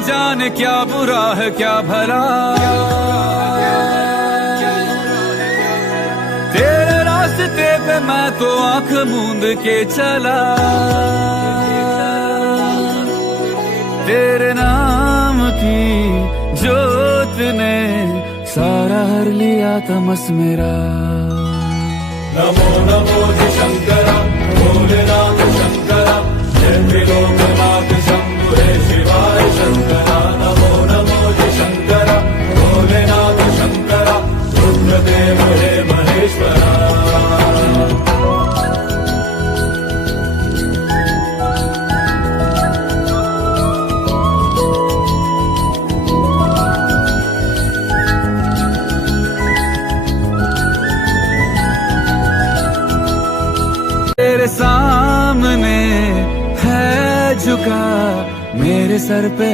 जाने क्या बुरा है क्या भला, तेरे रास्ते पे मैं तो आंख मूंद के चला, तेरे नाम की जोत ने सारा हर लिया तमस मेरा। नमो नमो जी शंकरा भोलेनाथ शंकरा, जय त्रिलोकनाथ शंभु हे शिवाय शंकरा। नमो नमो जी शंकरा भोलेनाथ शंकरा, रुद्रदेव हे महेश्वरा। तेरे सामने है झुका मेरे सर पे